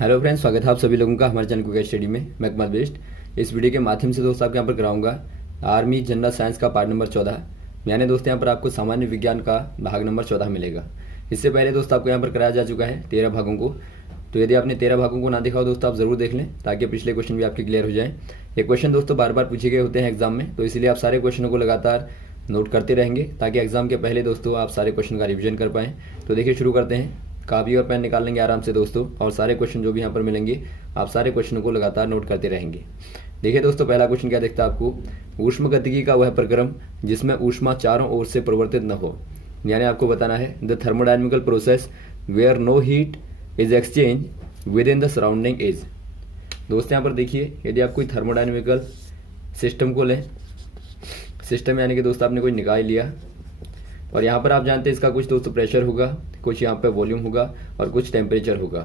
Hello friends, स्वागत है आप सभी लोगों का हमारे चैनल क्विक स्टडी में। मैं कमल बेस्ट। इस वीडियो के माध्यम से दोस्तों आपके यहाँ पर कराऊंगा आर्मी जनरल साइंस का पार्ट नंबर 14। यानी दोस्तों यहाँ पर आपको सामान्य विज्ञान का भाग नंबर 14 मिलेगा। इससे पहले दोस्तों आपको यहाँ पर कराया जा चुका है 13 भागों को। तो यदि आपने 13 भागों को ना देखा हो दोस्तों, आप जरूर देख लें ताकि पिछले क्वेश्चन भी आपके क्लियर हो जाए। ये क्वेश्चन दोस्तों बार बार पूछे गए होते हैं एग्जाम में, तो इसलिए आप सारे क्वेश्चनों को लगातार नोट करते रहेंगे ताकि एग्जाम के पहले दोस्तों आप सारे क्वेश्चन का रिवीजन कर पाएं। तो देखिए शुरू करते हैं। कापी और पेन निकाल लेंगे आराम से दोस्तों, और सारे क्वेश्चन जो भी यहाँ पर मिलेंगे आप सारे क्वेश्चनों को लगातार नोट करते रहेंगे। देखिए दोस्तों, पहला क्वेश्चन क्या देखता है आपको, ऊष्मगतिकी का वह प्रक्रम जिसमें ऊष्मा चारों ओर से परिवर्तित न हो। यानी आपको बताना है the thermodynamical process where no heat is exchange within the surroundings. दोस्तों यहाँ पर देखिए, यदि आप कोई थर्मोडायनेमिकल सिस्टम को लें, सिस्टम यानी कि दोस्तों आपने कोई निकाल लिया, और यहाँ पर आप जानते हैं इसका कुछ दोस्तों प्रेशर होगा, कुछ यहाँ पे वॉल्यूम होगा और कुछ टेम्परेचर होगा।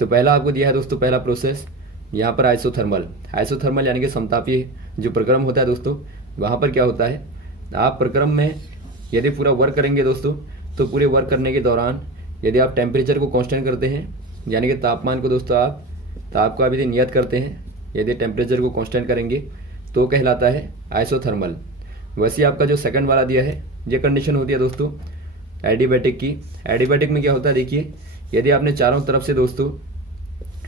तो पहला आपको दिया है दोस्तों, पहला प्रोसेस यहाँ पर आइसोथर्मल यानी कि समतापीय जो प्रक्रम होता है दोस्तों, वहाँ पर क्या होता है, आप प्रक्रम में यदि पूरा वर्क करेंगे दोस्तों, तो पूरे वर्क करने के दौरान यदि आप टेम्परेचर को कांस्टेंट करते हैं, यानी कि तापमान को दोस्तों आप ताप का भी नियत करते हैं, यदि टेम्परेचर को कांस्टेंट करेंगे तो कहलाता है आइसोथर्मल। वैसे आपका जो सेकंड वाला दिया है, ये कंडीशन होती है दोस्तों एडिबैटिक की। एडिबैटिक में क्या होता है, देखिए यदि आपने चारों तरफ से दोस्तों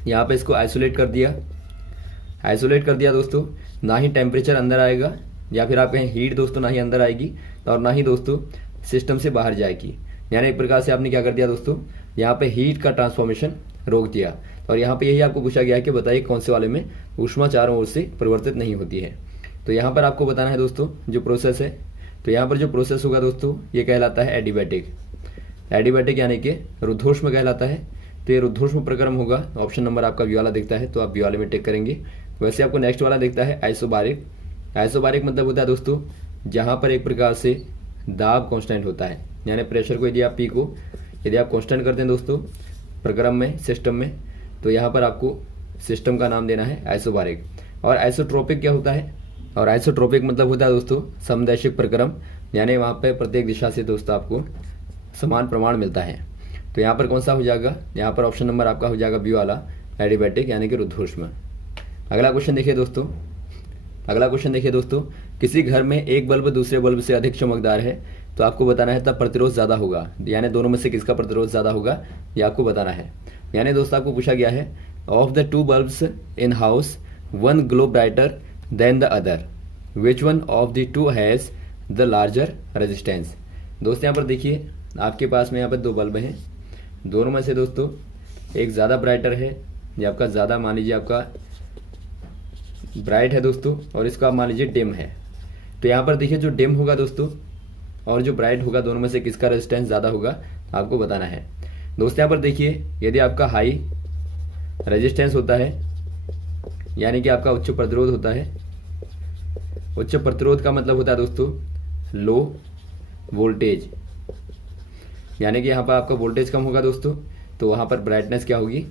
यहाँ पे इसको आइसोलेट कर दिया दोस्तों, ना ही टेम्परेचर अंदर आएगा या फिर आप कहें हीट दोस्तों ना ही अंदर आएगी और ना ही दोस्तों सिस्टम से बाहर जाएगी। यानी एक प्रकार से आपने क्या कर दिया दोस्तों, यहाँ पे हीट का ट्रांसफॉर्मेशन रोक दिया। और यहाँ पे यही आपको पूछा गया है कि बताइए कौन से वाले में ऊष्मा चारों ओर से परिवर्तित नहीं होती है। तो यहाँ पर आपको बताना है दोस्तों जो प्रोसेस है, तो यहाँ पर जो प्रोसेस होगा दोस्तों ये कहलाता है एडिबैटिक यानी कि रुद्धोष्म कहलाता है। तो ये रुद्धोष्म प्रक्रम होगा। ऑप्शन नंबर आपका बी वाला दिखता है तो आप बी वाले में टिक करेंगे। वैसे आपको नेक्स्ट वाला दिखता है आइसोबारिक मतलब होता है दोस्तों जहाँ पर एक प्रकार से दाब कांस्टेंट होता है, यानी प्रेशर को यदि आप पी को यदि आप कांस्टेंट करते हैं दोस्तों प्रक्रम में, सिस्टम में, तो यहाँ पर आपको सिस्टम का नाम देना है आइसोबारिक। और आइसोट्रोपिक क्या होता है, और आइसोट्रोपिक मतलब होता है दोस्तों समदैशिक प्रक्रम, यानी वहाँ पे प्रत्येक दिशा से दोस्तों आपको समान प्रमाण मिलता है। तो यहाँ पर कौन सा हो जाएगा, यहाँ पर ऑप्शन नंबर आपका हो जाएगा बी वाला एडिबैटिक यानी कि रुद्धोष्म। अगला क्वेश्चन देखिए दोस्तों, किसी घर में एक बल्ब दूसरे बल्ब से अधिक चमकदार है तो आपको बताना है तब प्रतिरोध ज़्यादा होगा। यानी दोनों में से किसका प्रतिरोध ज़्यादा होगा ये आपको बताना है। यानी दोस्तों आपको पूछा गया है of the two bulbs in house one glow brighter then the other, which one of the two has the larger resistance. दोस्तों यहाँ पर देखिए आपके पास में यहाँ पर दो बल्ब हैं, दोनों में से दोस्तों एक ज़्यादा ब्राइटर है, ये आपका ज़्यादा मान लीजिए आपका ब्राइट है दोस्तों, और इसका आप मान लीजिए डिम है। तो यहाँ पर देखिए जो डिम होगा दोस्तों और जो ब्राइट होगा, दोनों में से किसका रेजिस्टेंस ज़्यादा होगा आपको बताना है। दोस्तों यहाँ पर देखिए यदि आपका हाई रेजिस्टेंस होता है यानी कि आपका उच्च प्रतिरोध होता है, उच्च प्रतिरोध का मतलब होता है दोस्तों लो वोल्टेज, यानी कि यहाँ पर आपका वोल्टेज कम होगा दोस्तों, तो वहाँ पर ब्राइटनेस क्या होगी,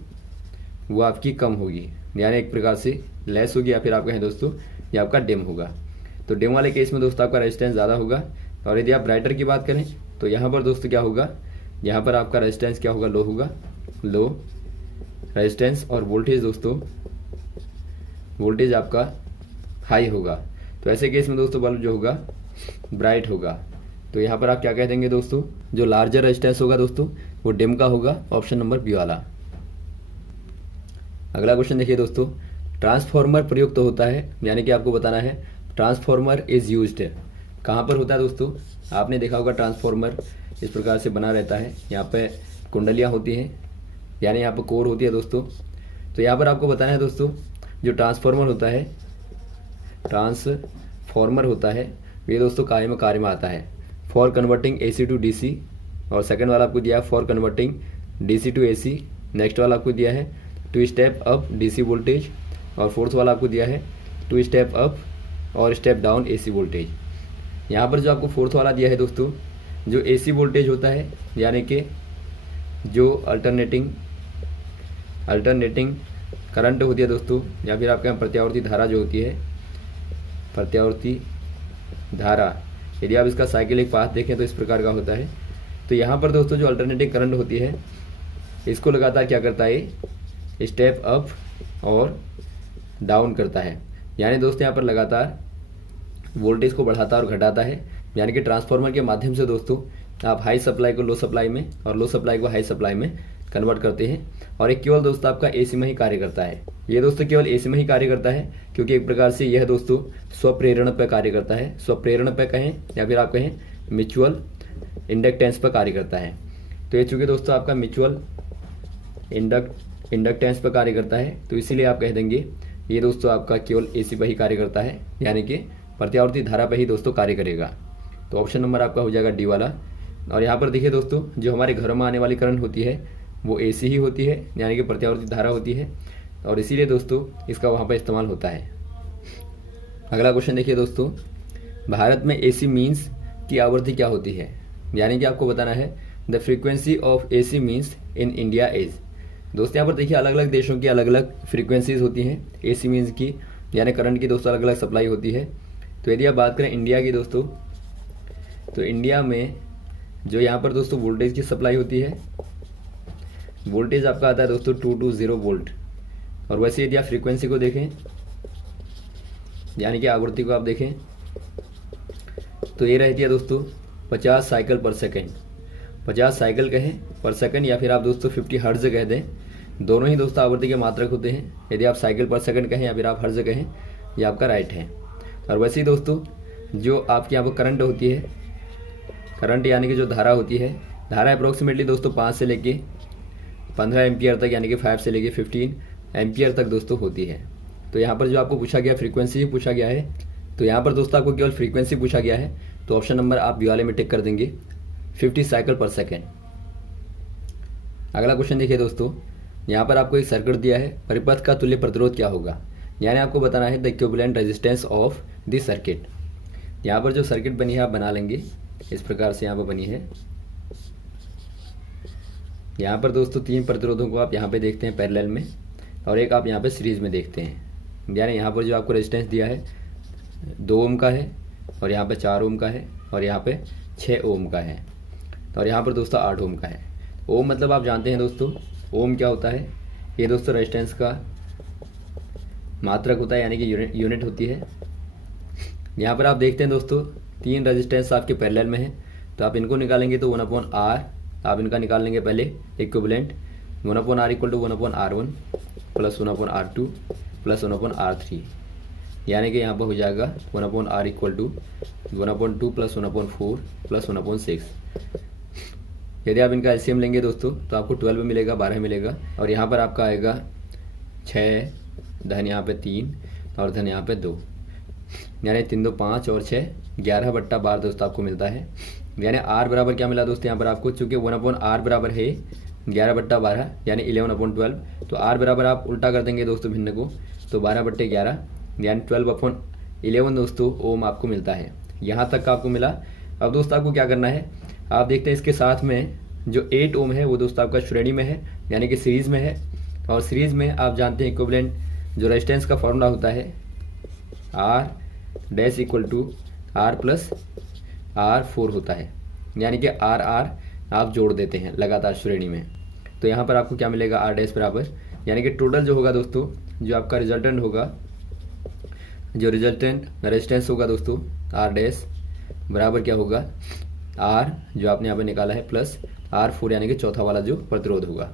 वो आपकी कम होगी, यानी एक प्रकार से लेस होगी, या फिर आप कहें दोस्तों ये आपका डिम होगा। तो डिम वाले केस में दोस्तों आपका रेजिस्टेंस ज़्यादा होगा। और यदि आप ब्राइटर की बात करें तो यहाँ पर दोस्तों क्या होगा, यहाँ पर आपका रेजिस्टेंस क्या होगा, लो होगा, लो रेजिस्टेंस, और वोल्टेज दोस्तों वोल्टेज आपका हाई होगा। तो ऐसे केस में दोस्तों बल्ब जो होगा ब्राइट होगा। तो यहाँ पर आप क्या कह देंगे दोस्तों, जो लार्जर रेजिस्टेंस होगा दोस्तों वो डिम का होगा, ऑप्शन नंबर बी वाला। अगला क्वेश्चन देखिए दोस्तों, ट्रांसफॉर्मर प्रयुक्त होता है, यानी कि आपको बताना है ट्रांसफॉर्मर इज यूज्ड कहाँ पर होता है दोस्तों। आपने देखा होगा ट्रांसफॉर्मर इस प्रकार से बना रहता है, यहाँ पे कुंडलियाँ होती हैं, यानी यहाँ पर कोर होती है दोस्तों। तो यहाँ पर आपको बताना है दोस्तों जो ट्रांसफॉर्मर होता है ये दोस्तों कार्य में आता है for converting AC to DC, और सेकंड वाला आपको दिया है for converting DC to AC, next वाला आपको दिया है to step up DC voltage, और फोर्थ वाला आपको दिया है टू स्टेप अप और स्टेप डाउन AC वोल्टेज। यहाँ पर जो आपको फोर्थ वाला दिया है दोस्तों, जो AC वोल्टेज होता है यानी कि जो अल्टरनेटिंग करंट होती है दोस्तों, या फिर आपके यहाँ प्रत्यावर्ती धारा जो होती है, प्रत्यावर्ती धारा, यदि आप इसका साइक्लिक पाथ देखें तो इस प्रकार का होता है। तो यहाँ पर दोस्तों जो अल्टरनेटिंग करंट होती है इसको लगातार क्या करता है, स्टेप अप और डाउन करता है। यानी दोस्तों यहाँ पर लगातार वोल्टेज को बढ़ाता और घटाता है। यानी कि ट्रांसफार्मर के माध्यम से दोस्तों आप हाई सप्लाई को लो सप्लाई में और लो सप्लाई को हाई सप्लाई में कन्वर्ट करते हैं। और ये केवल दोस्तों आपका एसी में ही कार्य करता है। ये दोस्तों केवल एसी में ही कार्य करता है, क्योंकि एक प्रकार से यह दोस्तों स्वप्रेरण पर कार्य करता है। स्वप्रेरण पर कहें या फिर आप कहें म्यूचुअल इंडक्टेंस पर कार्य करता है। तो ये चूंकि दोस्तों आपका म्यूचुअल इंडक्टेंस पर कार्य करता है, तो इसीलिए आप कह देंगे ये दोस्तों आपका केवल एसी पर ही कार्य करता है, यानी कि प्रत्यावर्ती धारा पर ही दोस्तों कार्य करेगा। तो ऑप्शन नंबर आपका हो जाएगा डी वाला। और यहाँ पर देखिए दोस्तों, जो हमारे घरों में आने वाली करंट होती है वो एसी ही होती है, यानी कि प्रत्यावर्ती धारा होती है, और इसीलिए दोस्तों इसका वहाँ पर इस्तेमाल होता है। अगला क्वेश्चन देखिए दोस्तों, भारत में एसी मीन्स की आवृत्ति क्या होती है? यानी कि आपको बताना है the frequency of AC means in India is. दोस्तों यहाँ पर देखिए अलग अलग देशों की अलग अलग फ्रीक्वेंसीज होती हैं एसी मीन्स की, यानी करंट की दोस्तों अलग अलग सप्लाई होती है। तो यदि आप बात करें इंडिया की दोस्तों, तो इंडिया में जो यहाँ पर दोस्तों वोल्टेज की सप्लाई होती है, वोल्टेज आपका आता है दोस्तों 220 वोल्ट। और वैसे यदि आप फ्रीक्वेंसी को देखें, यानी कि आवृत्ति को आप देखें, तो ये रहती है दोस्तों 50 साइकिल पर सेकेंड। 50 साइकिल कहें पर सेकंड या फिर आप दोस्तों 50 हर्ट्ज कह दें, दोनों ही दोस्तों आवृत्ति के मात्रक होते हैं। यदि आप साइकिल पर सेकंड कहें या फिर आप हर्ट्ज कहें, ये आपका राइट है। और वैसे ही दोस्तों जो आपके यहाँ पर करंट होती है, करंट यानी कि जो धारा होती है, धारा अप्रोक्सीमेटली दोस्तों 5 से लेके 15 एम्पियर तक, यानी कि 5 से लेके 15 एम्पियर तक दोस्तों होती है। तो यहाँ पर जो आपको पूछा गया फ्रीक्वेंसी ही पूछा गया है, तो यहाँ पर दोस्तों आपको केवल फ्रीक्वेंसी पूछा गया है, तो ऑप्शन नंबर आप बी वाले में टिक कर देंगे 50 साइकिल पर सेकेंड। अगला क्वेश्चन देखिए दोस्तों, यहाँ पर आपको एक सर्किट दिया है, परिपथ का तुल्य प्रतिरोध क्या होगा? यानी आपको बताना है the equivalent resistance of this circuit. यहाँ पर जो सर्किट बनी है आप बना लेंगे इस प्रकार से, यहाँ पर बनी है। यहाँ पर दोस्तों 3 प्रतिरोधों को आप यहाँ पे देखते हैं पैरेलल में, और एक आप यहाँ पे सीरीज में देखते हैं। यानी यहाँ पर जो आपको रेजिस्टेंस दिया है 2 ओम का है, और यहाँ पे 4 ओम का है, और यहाँ पे 6 ओम का है, और यहाँ पर दोस्तों 8 ओम का है। ओम मतलब आप जानते हैं दोस्तों ओम क्या होता है? ये दोस्तों रेजिस्टेंस का मात्रक होता है, यानी कि यूनिट होती है। यहाँ पर आप देखते हैं दोस्तों 3 रेजिस्टेंस आपके पैरेलल में है, तो आप इनको निकालेंगे तो 1/R आप इनका निकाल लेंगे पहले equivalent. 1/R equal to 1/R1 plus 1/R2 plus 1/R3, यानी कि यहाँ पर हो जाएगा 1/R equal to 1/2 plus 1/4 plus 1/6। यदि आप इनका एलसीएम लेंगे दोस्तों तो आपको 12 मिलेगा, 12 मिलेगा, और यहाँ पर आपका आएगा 6 धन यहाँ पे 3 और धन यहाँ पे 2, यानी 3 2 5 और 6 11/12 दोस्तों आपको मिलता है। यानी R बराबर क्या मिला दोस्तों यहाँ पर आपको, चूंकि 1/R बराबर है 11/12 यानी 11/12, तो R बराबर आप उल्टा कर देंगे दोस्तों भिन्न को, तो 12/11 यानी 12/11 दोस्तों ओम आपको मिलता है। यहाँ तक का आपको मिला। अब दोस्तों आपको क्या करना है, आप देखते हैं इसके साथ में जो 8 ओम है वो दोस्तों आपका श्रेणी में है, यानी कि सीरीज में है। और सीरीज में आप जानते हैं इक्विवेलेंट जो रेजिस्टेंस का फॉर्मूला होता है R dash equal to R plus R4 होता है, यानी कि R आप जोड़ देते हैं लगातार श्रेणी में। तो यहाँ पर आपको क्या मिलेगा, R डैश बराबर, यानी कि टोटल जो होगा दोस्तों, जो आपका रिजल्टेंट होगा, जो रिजल्टेंट रेजिस्टेंस होगा दोस्तों R डैश बराबर क्या होगा, R जो आपने यहाँ पे निकाला है प्लस R4, यानी कि चौथा वाला जो प्रतिरोध होगा।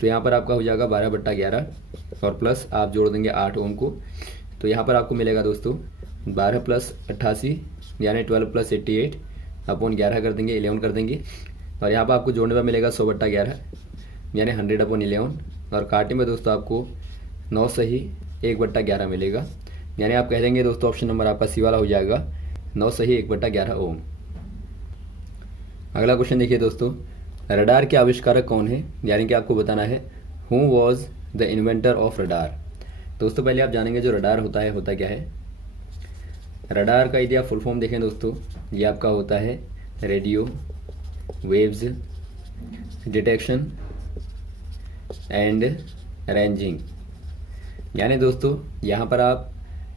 तो यहाँ पर आपका हो जाएगा 12/11 और प्लस आप जोड़ देंगे 8 ओम को, तो यहाँ पर आपको मिलेगा दोस्तों 12 प्लस 88 यानी 12 प्लस 88 अपॉन 11 कर देंगे, 11 कर देंगे, और यहाँ पर आपको जोड़ने पर मिलेगा 100/11 यानी 100/11, और काटे में दोस्तों आपको 9 सही 1/11 मिलेगा। यानी आप कह देंगे दोस्तों ऑप्शन नंबर आपका सी वाला हो जाएगा 9 सही 1/11 ओम। अगला क्वेश्चन देखिए दोस्तों, रडार के आविष्कारक कौन है? यानी कि आपको बताना है who was the inventor of radar. दोस्तों पहले आप जानेंगे जो रडार होता क्या है। रडार का यदि आप फुल फॉर्म देखें दोस्तों, ये आपका होता है radio waves detection and ranging. यानी दोस्तों यहाँ पर आप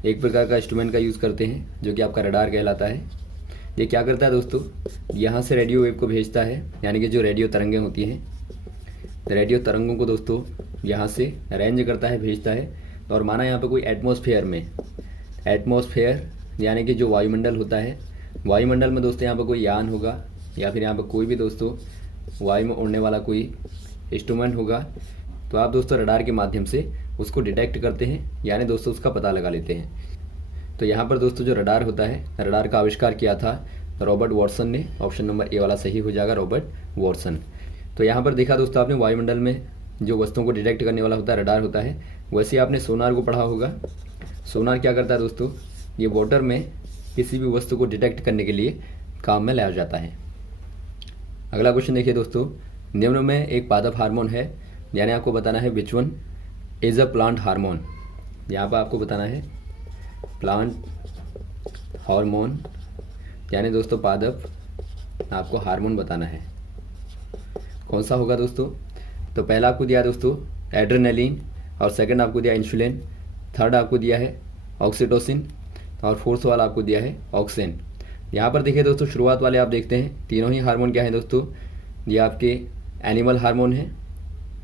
एक प्रकार का इंस्ट्रूमेंट का यूज़ करते हैं जो कि आपका रडार कहलाता है। ये क्या करता है दोस्तों, यहाँ से रेडियो वेव को भेजता है, यानी कि जो रेडियो तरंगें होती हैं रेडियो तरंगों को दोस्तों यहाँ से रेंज करता है, भेजता है। और माना यहाँ पे कोई एटमॉस्फेयर में, एटमॉस्फेयर यानी कि जो वायुमंडल होता है, वायुमंडल में दोस्तों यहाँ पे कोई यान होगा या फिर यहाँ पे कोई भी दोस्तों वायु में उड़ने वाला कोई इंस्ट्रूमेंट होगा, तो आप दोस्तों रडार के माध्यम से उसको डिटेक्ट करते हैं, यानी दोस्तों उसका पता लगा लेते हैं। तो यहाँ पर दोस्तों जो रडार होता है, रडार का आविष्कार किया था रॉबर्ट वॉटसन ने। ऑप्शन नंबर ए वाला सही हो जाएगा, रॉबर्ट वॉटसन। तो यहाँ पर देखा दोस्तों आपने वायुमंडल में जो वस्तुओं को डिटेक्ट करने वाला होता है रडार होता है। वैसे आपने सोनार को पढ़ा होगा। सोनार क्या करता है दोस्तों, ये वाटर में किसी भी वस्तु को डिटेक्ट करने के लिए काम में लाया जाता है। अगला क्वेश्चन देखिए दोस्तों, निम्न में एक पादप हार्मोन है, यानी आपको बताना है which one is a plant hormone. यहाँ पर आपको बताना है प्लांट हार्मोन, यानी दोस्तों पादप आपको हार्मोन बताना है, कौन सा होगा दोस्तों। तो पहला आपको दिया दोस्तों एड्रेनलिन, और सेकंड आपको दिया इंसुलिन, थर्ड आपको दिया है ऑक्सीटोसिन, और फोर्थ वाला आपको दिया है ऑक्सिन। यहाँ पर देखिए दोस्तों शुरुआत वाले आप देखते हैं तीनों ही हार्मोन क्या है दोस्तों, ये आपके एनिमल हार्मोन है,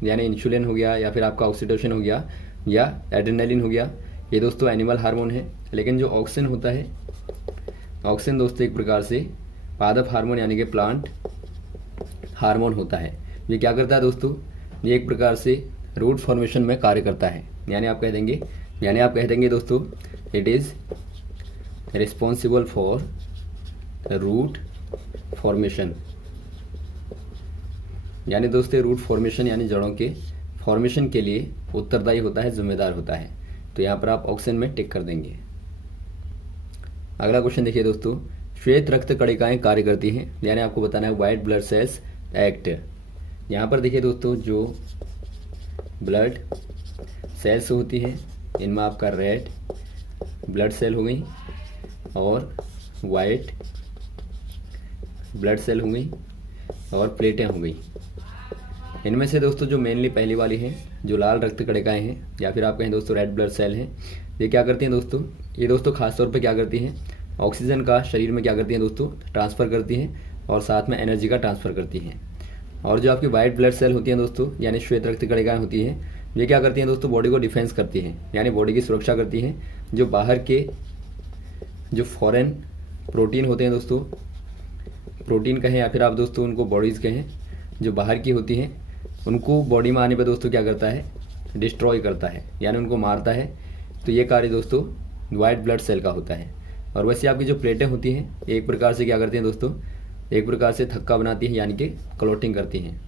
यानी इंसुलिन हो गया या फिर आपका ऑक्सीटोसिन हो गया या एड्रेनलिन हो गया, ये दोस्तों एनिमल हार्मोन है। लेकिन जो ऑक्सिन होता है, ऑक्सिन दोस्तों एक प्रकार से पादप हार्मोन यानी कि प्लांट हार्मोन होता है। ये क्या करता है दोस्तों, ये एक प्रकार से रूट फॉर्मेशन में कार्य करता है, यानी आप कह देंगे दोस्तों it is responsible for root formation, यानी दोस्तों रूट फॉर्मेशन यानी जड़ों के फॉर्मेशन के लिए उत्तरदायी होता है, जिम्मेदार होता है। तो यहाँ पर आप ऑक्सीजन में टिक कर देंगे। अगला क्वेश्चन देखिए दोस्तों, श्वेत रक्त कणिकाएं कार्य करती हैं, यानी आपको बताना है व्हाइट ब्लड सेल्स एक्ट। यहाँ पर देखिए दोस्तों जो ब्लड सेल्स होती हैं, इनमें आपका रेड ब्लड सेल हो गई और वाइट ब्लड सेल हो गई और प्लेटें हो गई। इनमें से दोस्तों जो मेनली पहली वाली है, जो लाल रक्त कणिकाएं हैं या फिर आप कहें दोस्तों रेड ब्लड सेल हैं, ये क्या करती हैं दोस्तों, ये दोस्तों खासतौर पे क्या करती हैं, ऑक्सीजन का शरीर में क्या करती हैं दोस्तों, ट्रांसफ़र करती हैं और साथ में एनर्जी का ट्रांसफ़र करती हैं। और जो आपकी वाइट ब्लड सेल होती हैं दोस्तों, यानी श्वेत रक्त कणिकाएं होती हैं, ये क्या करती हैं दोस्तों, बॉडी को डिफेंस करती हैं, यानी बॉडी की सुरक्षा करती हैं। जो बाहर के जो फॉरेन प्रोटीन होते हैं दोस्तों, प्रोटीन कहें या फिर आप दोस्तों उनको बॉडीज़ कहें, जो बाहर की होती हैं उनको बॉडी में आने पर दोस्तों क्या करता है, डिस्ट्रॉय करता है, यानी उनको मारता है। तो ये कार्य दोस्तों वाइट ब्लड सेल का होता है। और वैसे आपकी जो प्लेटें होती हैं एक प्रकार से क्या करती हैं दोस्तों, एक प्रकार से थक्का बनाती हैं, यानी कि क्लोटिंग करती हैं।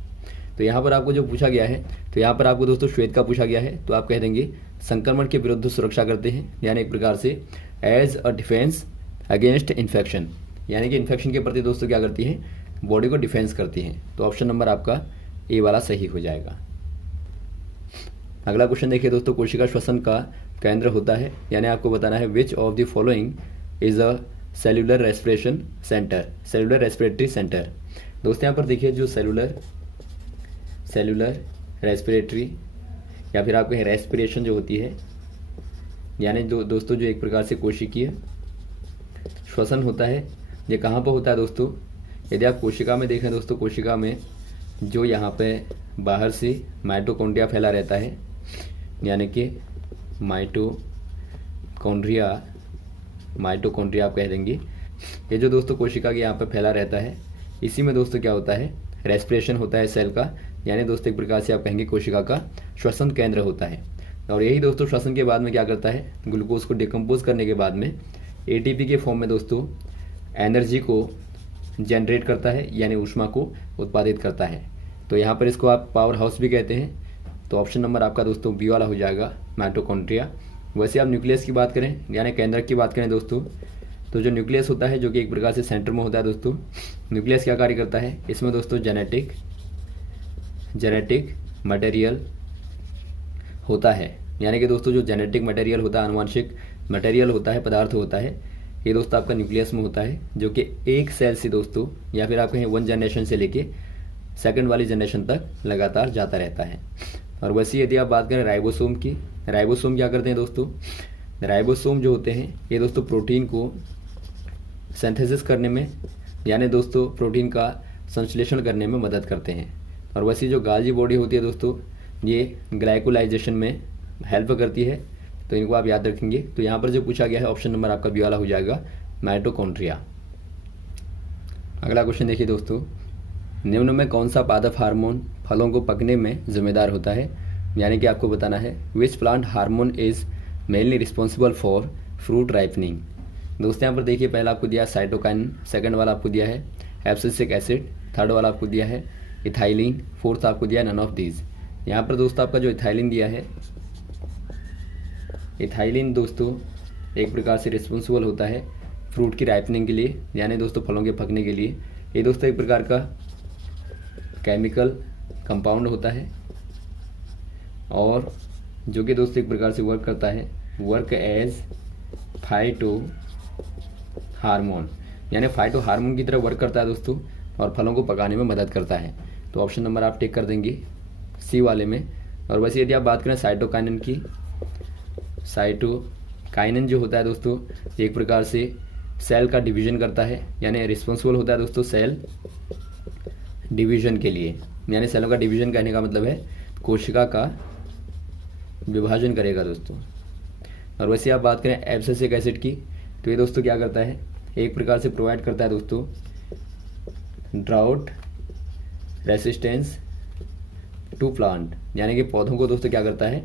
तो यहाँ पर आपको जो पूछा गया है, तो यहाँ पर आपको दोस्तों श्वेत का पूछा गया है, तो आप कह देंगे संक्रमण के विरुद्ध सुरक्षा करते हैं, यानी एक प्रकार से as a defence against infection, यानी कि इन्फेक्शन के प्रति दोस्तों क्या करती हैं, बॉडी को डिफेंस करती हैं। तो ऑप्शन नंबर आपका ए वाला सही हो जाएगा। अगला क्वेश्चन देखिए दोस्तों, कोशिका श्वसन का केंद्र होता है, यानी आपको बताना है which of the following is a cellular respiration centre, cellular respiratory centre. दोस्तों यहाँ पर देखिए जो सेलुलर रेस्पिरेटरी या फिर आपके रेस्पिरेशन जो होती है, यानी दोस्तों जो एक प्रकार से कोशिकीय श्वसन होता है, ये कहाँ पर होता है दोस्तों, यदि आप कोशिका में देखें दोस्तों, कोशिका में जो यहाँ पे बाहर से माइटोकॉन्ड्रिया फैला रहता है, यानी कि माइटोकॉन्ड्रिया आप कह देंगे, ये जो दोस्तों कोशिका के यहाँ पे फैला रहता है, इसी में दोस्तों क्या होता है, रेस्पिरेशन होता है सेल का, यानी दोस्तों एक प्रकार से आप कहेंगे कोशिका का श्वसन केंद्र होता है। और यही दोस्तों श्वसन के बाद में क्या करता है, ग्लूकोज को डिकम्पोज करने के बाद में एटीपी के फॉर्म में दोस्तों एनर्जी को जनरेट करता है, यानी ऊष्मा को उत्पादित करता है। तो यहाँ पर इसको आप पावर हाउस भी कहते हैं। तो ऑप्शन नंबर आपका दोस्तों बी वाला हो जाएगा, माइटोकॉन्ड्रिया। वैसे आप न्यूक्लियस की बात करें, यानी केंद्र की बात करें दोस्तों, तो जो न्यूक्लियस होता है जो कि एक प्रकार से सेंटर में होता है दोस्तों, न्यूक्लियस क्या कार्य करता है, इसमें दोस्तों जेनेटिक मटेरियल होता है, यानी कि दोस्तों जो जेनेटिक मटेरियल होता है, आनुवांशिक मटेरियल होता है, पदार्थ होता है, ये दोस्तों आपका न्यूक्लियस में होता है, जो कि एक सेल से दोस्तों या फिर आप कहें वन जनरेशन से लेके सेकंड वाली जनरेशन तक लगातार जाता रहता है। और वैसे यदि आप बात करें राइबोसोम की, राइबोसोम क्या करते हैं दोस्तों, राइबोसोम जो होते हैं ये दोस्तों प्रोटीन को सिंथेसिस करने में, यानी दोस्तों प्रोटीन का संश्लेषण करने में मदद करते हैं। और वैसी जो गाल्जी बॉडी होती है दोस्तों, ये ग्लाइकोलाइजेशन में हेल्प करती है, तो इनको आप याद रखेंगे। तो यहाँ पर जो पूछा गया है ऑप्शन नंबर आपका बी वाला हो जाएगा, माइटोकॉन्ड्रिया। अगला क्वेश्चन देखिए दोस्तों, निम्न में कौन सा पादप हार्मोन फलों को पकने में जिम्मेदार होता है, यानी कि आपको बताना है which plant hormone is mainly responsible for fruit ripening. दोस्तों यहाँ पर देखिए, पहला आपको दिया साइटोकाइन, सेकंड वाला आपको दिया है एब्सिसिक एसिड, थर्ड वाला आपको दिया है इथाइलिन, फोर्थ आपको दिया नन ऑफ दीज। यहाँ पर दोस्तों आपका जो इथाइलिन दिया है, इथाइलिन दोस्तों एक प्रकार से रिस्पॉन्सिबल होता है फ्रूट की राइपनिंग के लिए, यानी दोस्तों फलों के पकने के लिए। ये दोस्तों एक प्रकार का केमिकल कंपाउंड होता है और जो कि दोस्तों एक प्रकार से वर्क करता है, वर्क एज फाइटो हार्मोन, यानी फाइटो हार्मोन की तरह वर्क करता है दोस्तों, और फलों को पकाने में मदद करता है। तो ऑप्शन नंबर आप टिक कर देंगे सी वाले में। और वैसे यदि आप बात करें साइटोकाइनिन की, साइटोकाइनिन जो होता है दोस्तों एक प्रकार से सेल का डिवीजन करता है, यानी रिस्पॉन्सिबल होता है दोस्तों सेल डिवीजन के लिए, यानी सेलों का डिवीजन कहने का मतलब है कोशिका का विभाजन करेगा दोस्तों। और वैसे आप बात करें एब्सिसिक एसिड की, तो ये दोस्तों क्या करता है, एक प्रकार से प्रोवाइड करता है दोस्तों ड्राउट रेसिस्टेंस टू प्लांट, यानी कि पौधों को दोस्तों क्या करता है,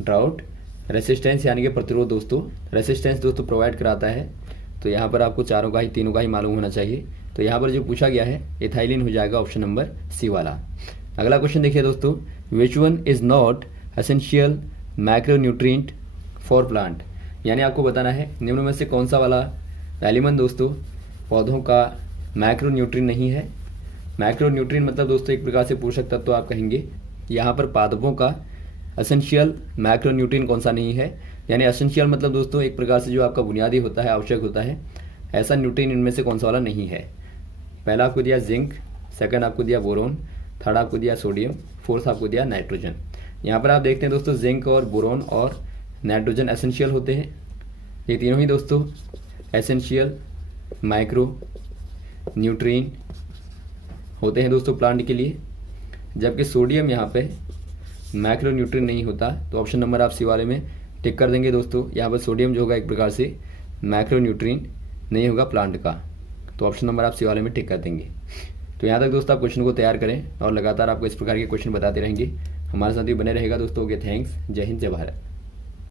ड्राउट रेसिस्टेंस यानी कि प्रतिरोध दोस्तों, रेसिस्टेंस दोस्तों प्रोवाइड कराता है। तो यहाँ पर आपको चारों का ही, तीनों का ही मालूम होना चाहिए। तो यहाँ पर जो पूछा गया है इथाइलिन हो जाएगा ऑप्शन नंबर सी वाला। अगला क्वेश्चन देखिए दोस्तों, which one is not essential macronutrient for plant, यानी आपको बताना है निम्न में से कौन सा वाला एलिमेंट दोस्तों पौधों का मैक्रोन्यूट्रिएंट नहीं है। मैक्रोन्यूट्रिएंट मतलब दोस्तों एक प्रकार से पोषक तत्व तो आप कहेंगे। यहाँ पर पादपों का एसेंशियल मैक्रोन्यूट्रिएंट कौन सा नहीं है, यानी एसेंशियल मतलब दोस्तों एक प्रकार से जो आपका बुनियादी होता है, आवश्यक होता है, ऐसा न्यूट्रिएंट इनमें से कौन सा वाला नहीं है। पहला आपको दिया जिंक, सेकंड आपको दिया बोरोन, थर्ड आपको दिया सोडियम, फोर्थ आपको दिया नाइट्रोजन। यहाँ पर आप देखते हैं दोस्तों जिंक और बोरोन और नाइट्रोजन एसेंशियल होते हैं, ये तीनों ही दोस्तों एसेंशियल माइक्रो न्यूट्रिएंट होते हैं दोस्तों प्लांट के लिए, जबकि सोडियम यहाँ पे मैक्रो न्यूट्रिएंट नहीं होता। तो ऑप्शन नंबर आप सी वाले में टिक कर देंगे दोस्तों। यहाँ पर सोडियम जो होगा एक प्रकार से मैक्रो न्यूट्रिएंट नहीं होगा प्लांट का, तो ऑप्शन नंबर आप सी वाले में टिक कर देंगे। तो यहाँ तक दोस्तों आप क्वेश्चन को तैयार करें और लगातार आपको इस प्रकार के क्वेश्चन बताते रहेंगे। हमारे साथ ही बने रहेगा दोस्तों। ओके, थैंक्स, जय हिंद, जय भारत।